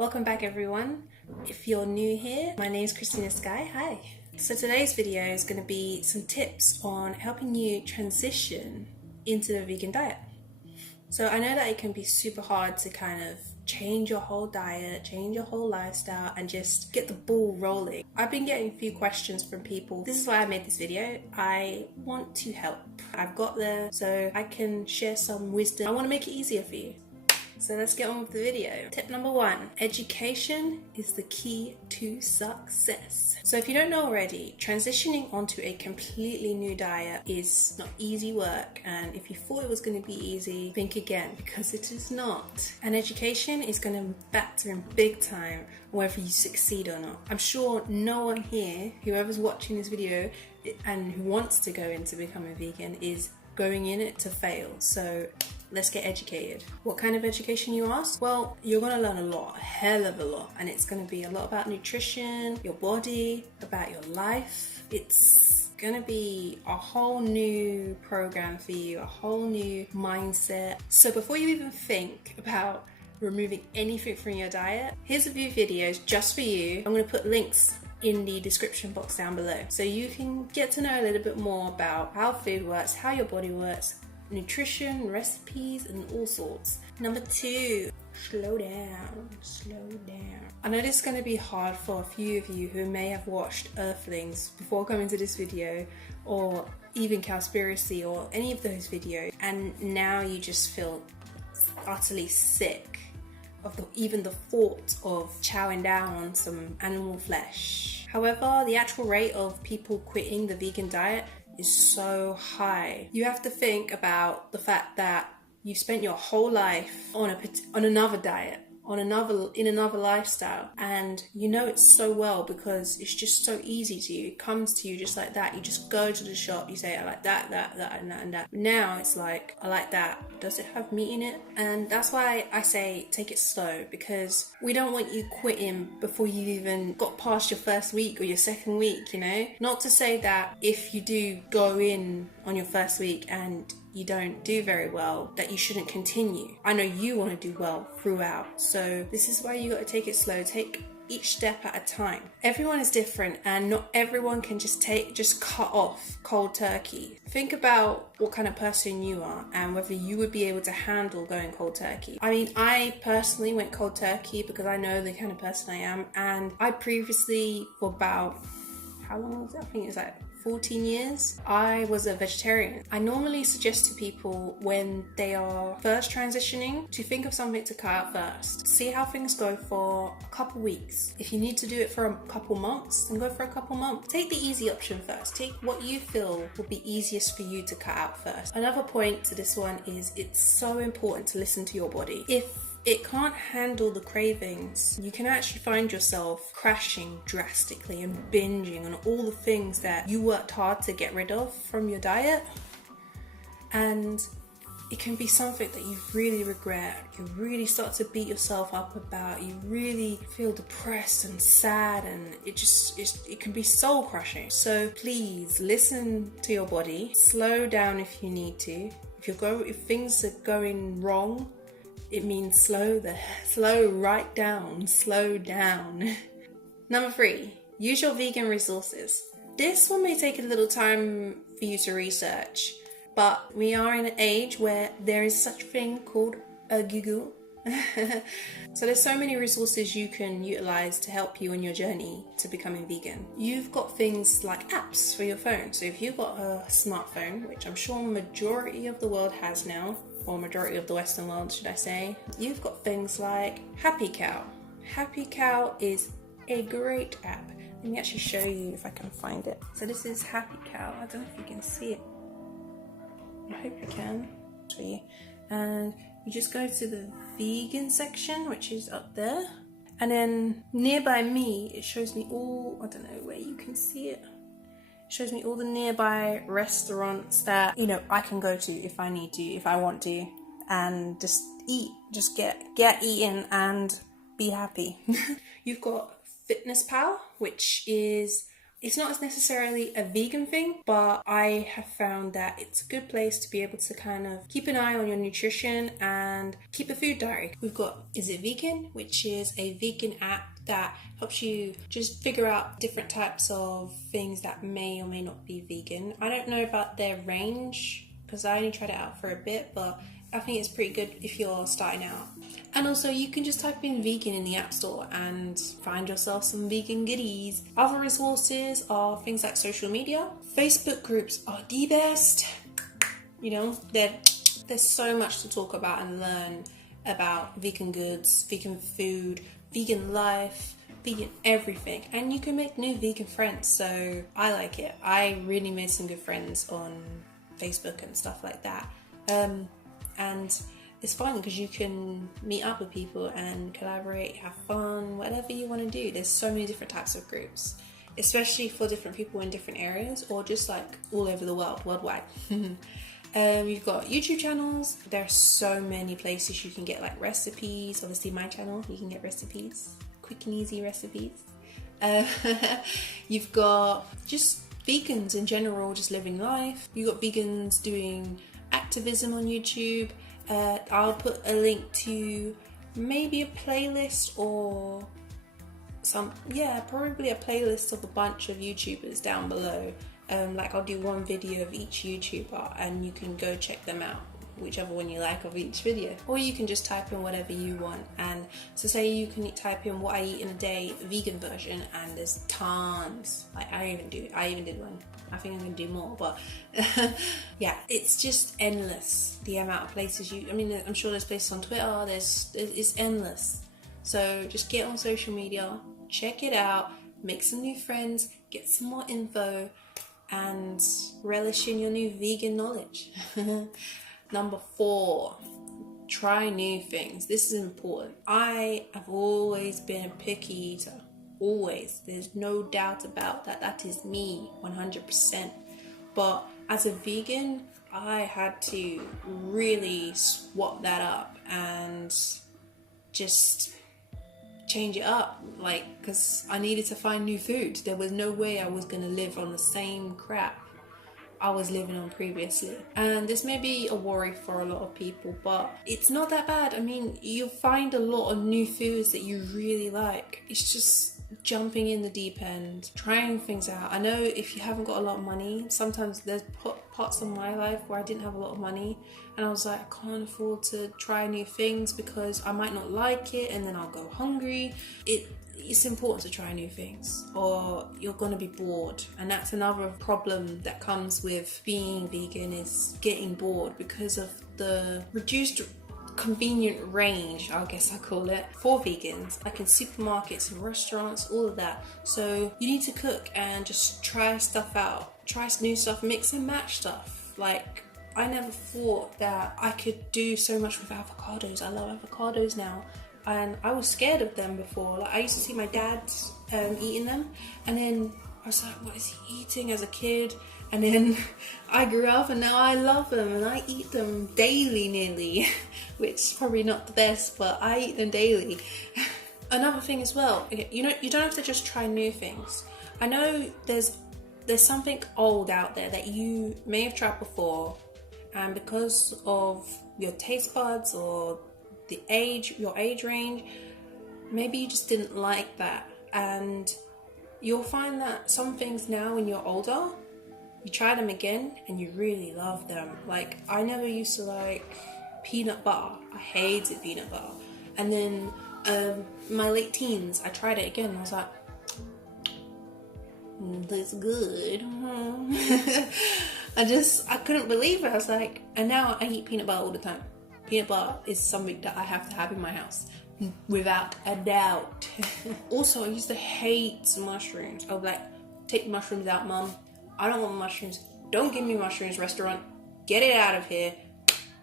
Welcome back everyone. If you're new here, my name is Christina Sky. Hi. So today's video is going to be some tips on helping you transition into the vegan diet. So I know that it can be super hard to kind of change your whole diet, change your whole lifestyle and just get the ball rolling. I've been getting a few questions from people. This is why I made this video. I want to help. I've got there so I can share some wisdom. I want to make it easier for you. So let's get on with the video. Tip number 1, education is the key to success. So if you don't know already, transitioning onto a completely new diet is not easy work. And if you thought it was going to be easy, think again, because it is not. And education is going to factor in big time whether you succeed or not. I'm sure no one here, whoever's watching this video and who wants to go into becoming vegan, is going in it to fail. So let's get educated. What kind of education, you ask? Well, you're going to learn a lot, a hell of a lot. And it's going to be a lot about nutrition, your body, about your life. It's going to be a whole new program for you, a whole new mindset. So before you even think about removing anything from your diet, here's a few videos just for you. I'm going to put links in the description box down below so you can get to know a little bit more about how food works, how your body works, nutrition, recipes, and all sorts. Number 2, slow down. I know this is going to be hard for a few of you who may have watched Earthlings before coming to this video, or even Cowspiracy or any of those videos, and now you just feel utterly sick of even the thought of chowing down on some animal flesh. However, the actual rate of people quitting the vegan diet is so high. You have to think about the fact that you've spent your whole life on another diet, in another lifestyle, and you know it so well because it's just so easy to you. It comes to you just like that. You just go to the shop, you say, I like that, and that. Now it's like, I like that. Does it have meat in it? And that's why I say take it slow, because we don't want you quitting before you even got past your first week or your second week, you know? Not to say that if you do go in on your first week and you don't do very well, that you shouldn't continue. I know you want to do well throughout, so this is why you got to take it slow. Take each step at a time. Everyone is different, and not everyone can just cut off cold turkey. Think about what kind of person you are and whether you would be able to handle going cold turkey. I mean, I personally went cold turkey because I know the kind of person I am, and I previously, for about, how long was it? I think it was like 14 years, I was a vegetarian. I normally suggest to people when they are first transitioning to think of something to cut out first. See how things go for a couple weeks. If you need to do it for a couple months, then go for a couple months. Take the easy option first. Take what you feel will be easiest for you to cut out first. Another point to this one is it's so important to listen to your body. If it can't handle the cravings, you can actually find yourself crashing drastically and binging on all the things that you worked hard to get rid of from your diet. And it can be something that you really regret, you really start to beat yourself up about, you really feel depressed and sad, and it can be soul crushing. So please listen to your body, slow down if you need to. If things are going wrong, it means slow down. Number 3, use your vegan resources. This one may take a little time for you to research, but we are in an age where there is such a thing called a Google. So there's so many resources you can utilize to help you on your journey to becoming vegan. You've got things like apps for your phone. So if you've got a smartphone, which I'm sure majority of the world has now, or majority of the Western world, should I say, you've got things like Happy Cow. Happy Cow is a great app. Let me actually show you if I can find it. So this is Happy Cow. I don't know if you can see it. I hope you can. Show you. And you just go to the vegan section, which is up there. And then nearby me, it shows me all, I don't know where you can see it. Shows me all the nearby restaurants that, you know, I can go to if I need to, if I want to, and just eat, just get eating and be happy. You've got Fitness Pal, which is It's not necessarily a vegan thing, but I have found that it's a good place to be able to kind of keep an eye on your nutrition and keep a food diary. We've got Is It Vegan, which is a vegan app that helps you just figure out different types of things that may or may not be vegan. I don't know about their range because I only tried it out for a bit, but I think it's pretty good if you're starting out. And also you can just type in vegan in the App Store and find yourself some vegan goodies. Other resources are things like social media. Facebook groups are the best. You know, there's so much to talk about and learn about vegan goods, vegan food, vegan life, vegan everything. And you can make new vegan friends, so I like it. I really made some good friends on Facebook and stuff like that. And it's fun because you can meet up with people and collaborate, have fun, whatever you want to do. There's so many different types of groups, especially for different people in different areas or just like all over the world, worldwide. You've got YouTube channels. There are so many places you can get like recipes. Obviously my channel, you can get recipes, quick and easy recipes. You've got just vegans in general, just living life. You've got vegans doing activism on YouTube. I'll put a link to maybe a playlist or probably a playlist of a bunch of YouTubers down below. Like I'll do one video of each YouTuber and you can go check them out, whichever one you like of each video. Or you can just type in whatever you want. And so say you can type in what I eat in a day, vegan version, and there's tons. Like I even did one. I think I'm gonna do more, but yeah, it's just endless. The amount of places I'm sure there's places on Twitter, it's endless. So just get on social media, check it out, make some new friends, get some more info, and relish in your new vegan knowledge. Number 4, try new things. This is important. I have always been a picky eater. Always. There's no doubt about that. That is me, 100%. But as a vegan, I had to really swap that up and just change it up, because I needed to find new food. There was no way I was going to live on the same crap I was living on previously. And this may be a worry for a lot of people, but it's not that bad. I mean, you'll find a lot of new foods that you really like. It's just jumping in the deep end, trying things out. I know if you haven't got a lot of money, sometimes there's parts of my life where I didn't have a lot of money and I was like, I can't afford to try new things because I might not like it and then I'll go hungry. It's important to try new things or you're going to be bored, and that's another problem that comes with being vegan, is getting bored because of the reduced convenient range, I guess I call it, for vegans, like in supermarkets and restaurants, all of that. So you need to cook and just try stuff out, try new stuff, mix and match stuff. Like, I never thought that I could do so much with avocados. I love avocados now. And I was scared of them before. Like, I used to see my dad eating them, and then I was like, what is he eating as a kid? And then I grew up and now I love them and I eat them daily nearly, which is probably not the best, but I eat them daily. Another thing as well, you don't have to just try new things. I know there's something old out there that you may have tried before, and because of your taste buds or your age range, maybe you just didn't like that. And you'll find that some things now when you're older, you try them again and you really love them. Like, I never used to like peanut butter. I hated peanut butter. And then my late teens, I tried it again and I was like, that's good. I couldn't believe it. I was like, and now I eat peanut butter all the time. Peanut butter is something that I have to have in my house, without a doubt. Also, I used to hate mushrooms. I would like, take mushrooms out, Mum. I don't want mushrooms. Don't give me mushrooms, restaurant. Get it out of here.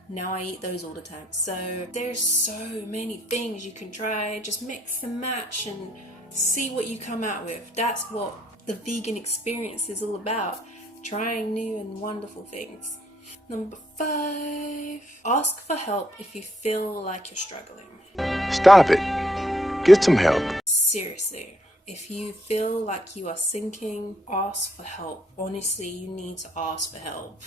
Now I eat those all the time. So there's so many things you can try. Just mix and match and see what you come out with. That's what the vegan experience is all about. Trying new and wonderful things. Number 5, ask for help if you feel like you're struggling. Stop it. Get some help. Seriously, If you feel like you are sinking, ask for help. Honestly, you need to ask for help.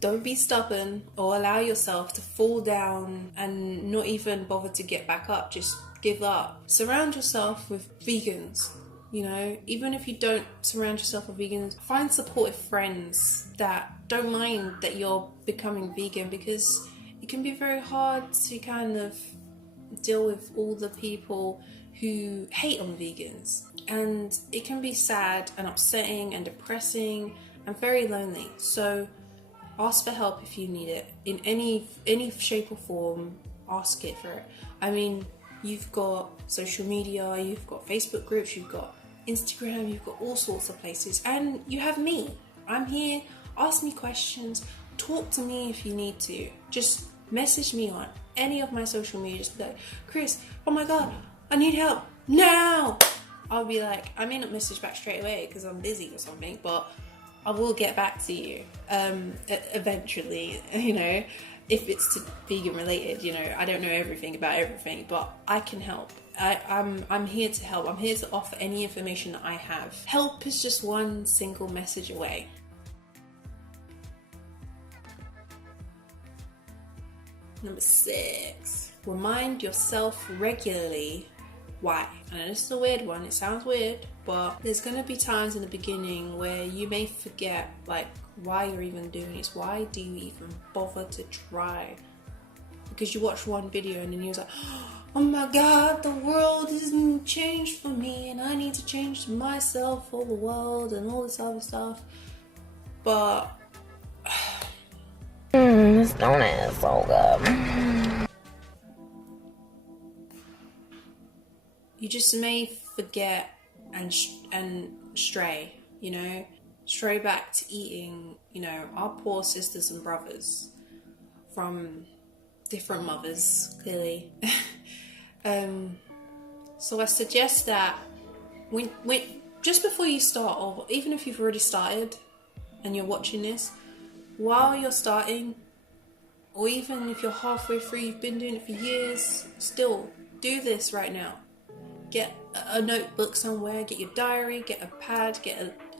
Don't be stubborn or allow yourself to fall down and not even bother to get back up. Just give up. Surround yourself with vegans. You know, even if you don't surround yourself with vegans, find supportive friends that don't mind that you're becoming vegan, because it can be very hard to kind of deal with all the people who hate on vegans, and it can be sad and upsetting and depressing and very lonely. So ask for help if you need it in any shape or form. Ask it for it. I mean, you've got social media, you've got Facebook groups, you've got Instagram, you've got all sorts of places, and you have me. I'm here. Ask me questions, talk to me if you need to. Just message me on any of my social media. Just be like, Chris, oh my god, I need help now. I'll be like, I may not message back straight away because I'm busy or something, but I will get back to you eventually, you know, if it's to vegan related. You know, I don't know everything about everything, but I can help. I'm here to help. I'm here to offer any information that I have. Help is just one single message away. Number 6, remind yourself regularly why. I know this is a weird one, it sounds weird, but there's going to be times in the beginning where you may forget like why you're even doing this. Why do you even bother to try? Because you watch one video and then you're like, oh my god, the world isn't changed for me and I need to change myself for the world and all this other stuff. But this donut is so good. you just may forget and stray, you know, stray back to eating, you know, our poor sisters and brothers from different mothers, clearly. So I suggest that when just before you start, or even if you've already started and you're watching this, while you're starting, or even if you're halfway through, you've been doing it for years, still do this right now. Get a notebook somewhere, get your diary, get a pad,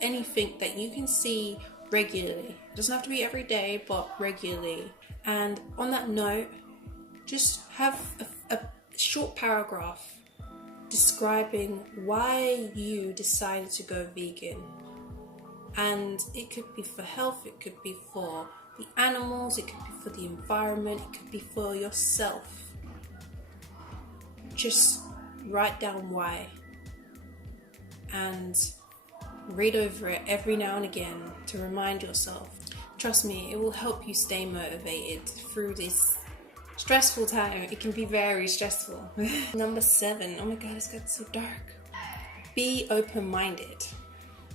anything that you can see regularly. It doesn't have to be every day, but regularly. And on that note, just have a short paragraph describing why you decided to go vegan. And it could be for health, it could be for the animals, it could be for the environment, it could be for yourself. Just write down why and read over it every now and again to remind yourself. Trust me, it will help you stay motivated through this stressful time. It can be very stressful. Number 7, oh my god, it's got so dark. Be open-minded.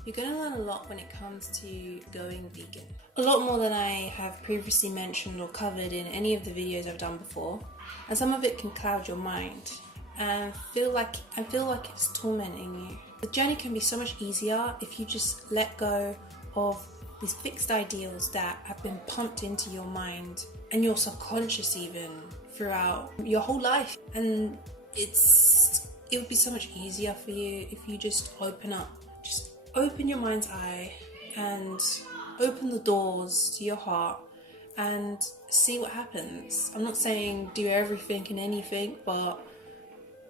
You're going to learn a lot when it comes to going vegan. A lot more than I have previously mentioned or covered in any of the videos I've done before. And some of it can cloud your mind and feel like it's tormenting you. The journey can be so much easier if you just let go of these fixed ideals that have been pumped into your mind and your subconscious even throughout your whole life. And it would be so much easier for you if you just open up. Just open your mind's eye and open the doors to your heart and see what happens. I'm not saying do everything and anything, but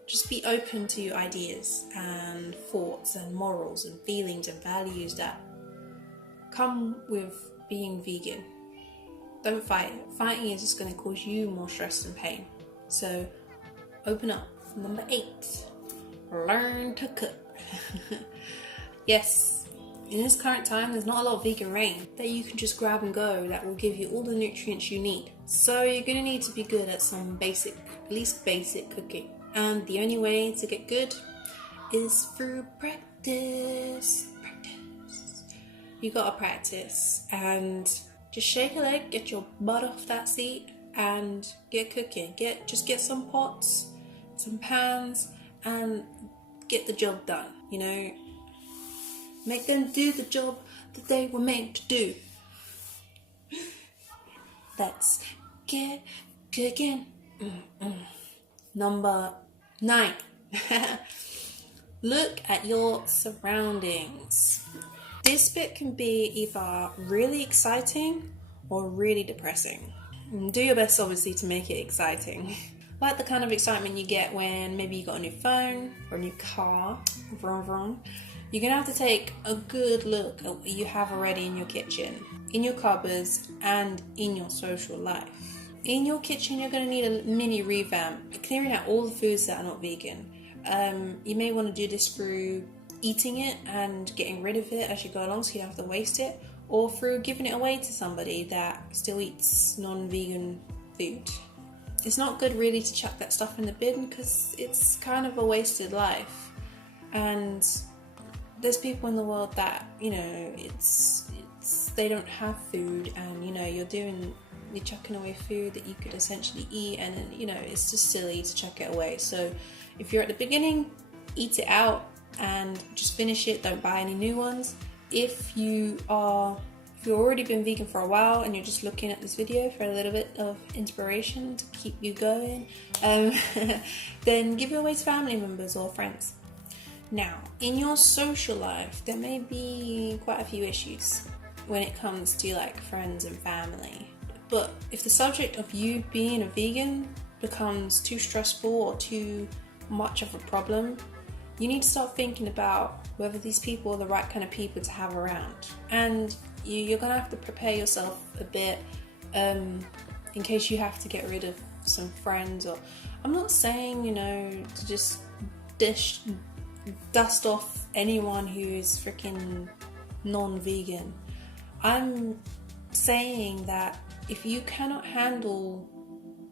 just be open to ideas and thoughts and morals and feelings and values that come with being vegan. Don't fight it. Fighting is just going to cause you more stress and pain. So open up. Number 8, learn to cook. Yes, in this current time, there's not a lot of vegan rain that you can just grab and go that will give you all the nutrients you need. So you're going to need to be good at some at least basic cooking. And the only way to get good is through practice. You gotta practice and just shake a leg, get your butt off that seat and get cooking. Just get some pots, some pans, and get the job done, you know. Make them do the job that they were meant to do. Let's get cooking. Number 9. Look at your surroundings. This bit can be either really exciting or really depressing. And do your best, obviously, to make it exciting. Like the kind of excitement you get when maybe you got a new phone or a new car. Vroom, vroom. You're going to have to take a good look at what you have already in your kitchen, in your cupboards, and in your social life. In your kitchen, you're going to need a mini revamp, clearing out all the foods that are not vegan. You may want to do this through eating it and getting rid of it as you go along so you don't have to waste it, or through giving it away to somebody that still eats non-vegan food. It's not good really to chuck that stuff in the bin because it's kind of a wasted life. And there's people in the world that, you know, they don't have food, and you know, you're chucking away food that you could essentially eat, and you know, it's just silly to chuck it away. So if you're at the beginning, eat it out and just finish it. Don't buy any new ones. If you've already been vegan for a while and you're just looking at this video for a little bit of inspiration to keep you going, then give it away to family members or friends. Now, in your social life, there may be quite a few issues when it comes to like friends and family. But if the subject of you being a vegan becomes too stressful or too much of a problem, you need to start thinking about whether these people are the right kind of people to have around. And you're going to have to prepare yourself a bit in case you have to get rid of some friends. Or I'm not saying, you know, to just dust off anyone who's freaking non-vegan. I'm saying that if you cannot handle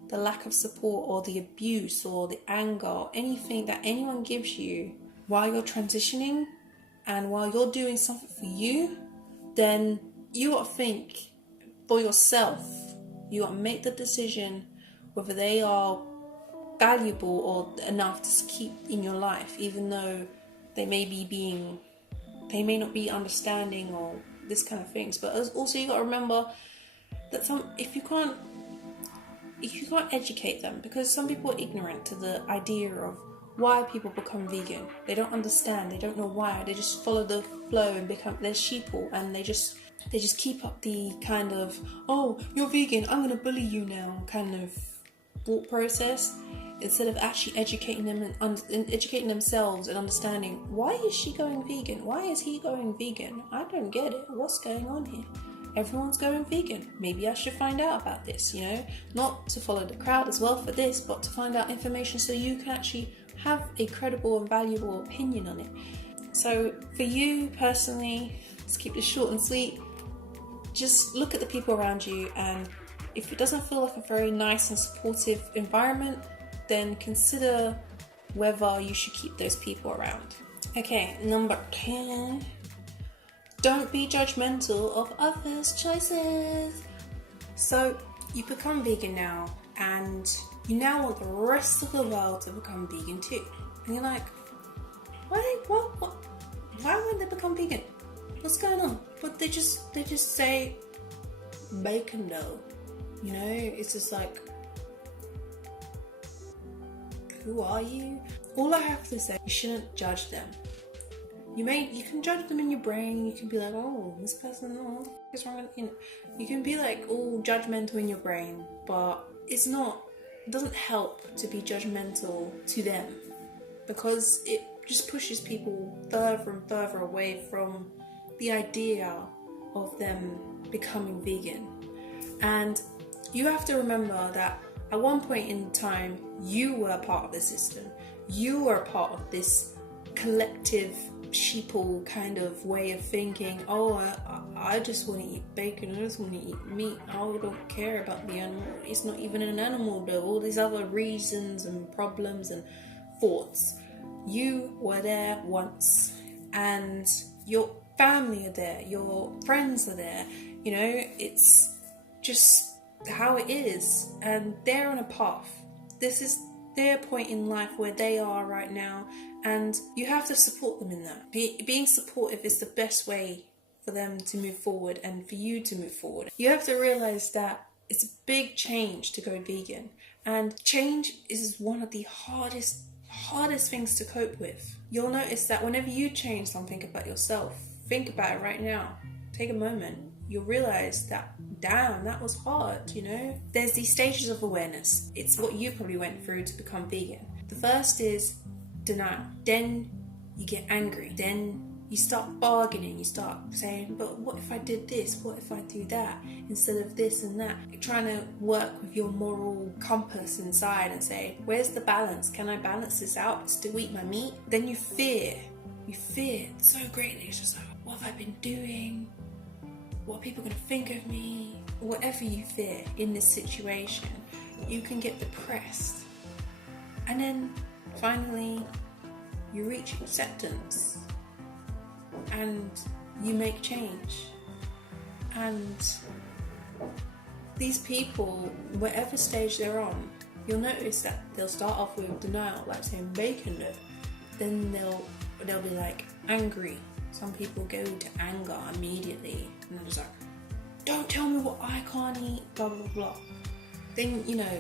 the lack of support or the abuse or the anger or anything that anyone gives you while you're transitioning and while you're doing something for you, then you got to think for yourself. You got to make the decision whether they are valuable or enough to keep in your life, even though they may not be understanding or this kind of things. But also you got to remember that if you can't educate them, because some people are ignorant to the idea of why people become vegan. They don't understand, they don't know why, they just follow the flow and they're sheeple, and they just keep up the kind of, oh, you're vegan, I'm gonna bully you now kind of thought process, instead of actually educating them and educating themselves and understanding, why is she going vegan? Why is he going vegan? I don't get it. What's going on here? Everyone's going vegan. Maybe I should find out about this, you know? Not to follow the crowd as well for this, but to find out information so you can actually have a credible and valuable opinion on it. So for you personally, let's keep this short and sweet. Just look at the people around you, and if it doesn't feel like a very nice and supportive environment, then consider whether you should keep those people around. Okay, number 10. Don't be judgmental of others' choices. So you become vegan now, and you now want the rest of the world to become vegan too. And you're like, why won't they become vegan? What's going on? But they just say bacon dough. You know, it's just like, who are you? All I have to say, you shouldn't judge them. You can judge them in your brain. You can be like, oh, this person, oh, what's wrong with, you know. You can be like all judgmental in your brain, but it doesn't help to be judgmental to them, because it just pushes people further and further away from the idea of them becoming vegan. And you have to remember that at one point in time, you were a part of the system. You were a part of this collective sheeple kind of way of thinking. Oh, I just want to eat bacon, I just want to eat meat, I don't care about the animal, it's not even an animal though, all these other reasons and problems and thoughts. You were there once, and your family are there, your friends are there, you know, it's just how it is, and they're on a path. This is their point in life where they are right now, and you have to support them in that. Being supportive is the best way for them to move forward and for you to move forward. You have to realize that it's a big change to go vegan, and change is one of the hardest hardest things to cope with. You'll notice that whenever you change something about yourself, think about it right now. Take a moment. You'll realize that, damn, that was hard, you know? There's these stages of awareness. It's what you probably went through to become vegan. The first is denial. Then you get angry. Then you start bargaining. You start saying, but what if I did this? What if I do that? Instead of this and that. You're trying to work with your moral compass inside and say, where's the balance? Can I balance this out? Still eat my meat? Then you fear. You fear so greatly. It's just like, what have I been doing? What are people going to think of me? Whatever you fear in this situation, you can get depressed. And then finally, you reach acceptance and you make change. And these people, whatever stage they're on, you'll notice that they'll start off with denial, like saying bacon it. Then they'll be like angry. Some people go to anger immediately and they're just like, don't tell me what I can't eat, blah blah blah. Then, you know,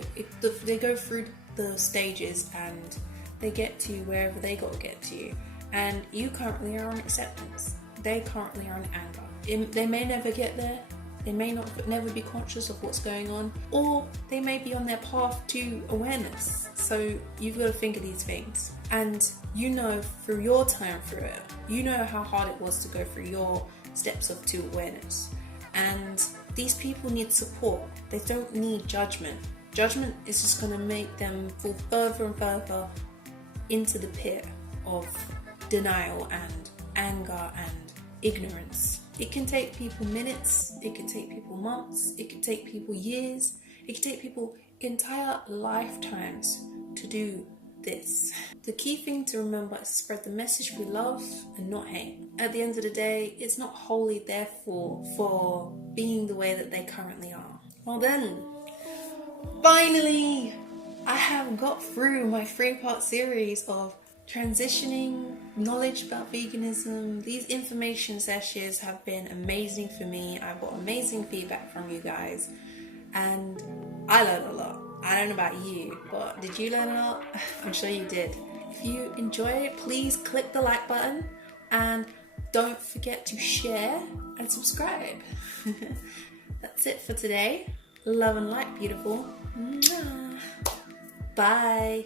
they go through the stages and they get to wherever they got to get to. And you currently are on acceptance. They currently are on anger. They may never get there. They may never be conscious of what's going on. Or they may be on their path to awareness. So you've got to think of these things. And you know through your time through it, you know how hard it was to go through your steps to awareness. And these people need support. They don't need judgment. Judgment is just going to make them fall further and further into the pit of denial and anger and ignorance. It can take people minutes, it can take people months, it can take people years, it can take people entire lifetimes to do this. The key thing to remember is to spread the message with love and not hate. At the end of the day, it's not wholly therefore for being the way that they currently are. Well then, finally, I have got through my 3-part series of transitioning, knowledge about veganism. These information sessions have been amazing for me. I've got amazing feedback from you guys and I learned a lot. I don't know about you, but did you learn a lot? I'm sure you did. If you enjoy it, please click the like button and don't forget to share and subscribe. That's it for today. Love and light, beautiful. Bye.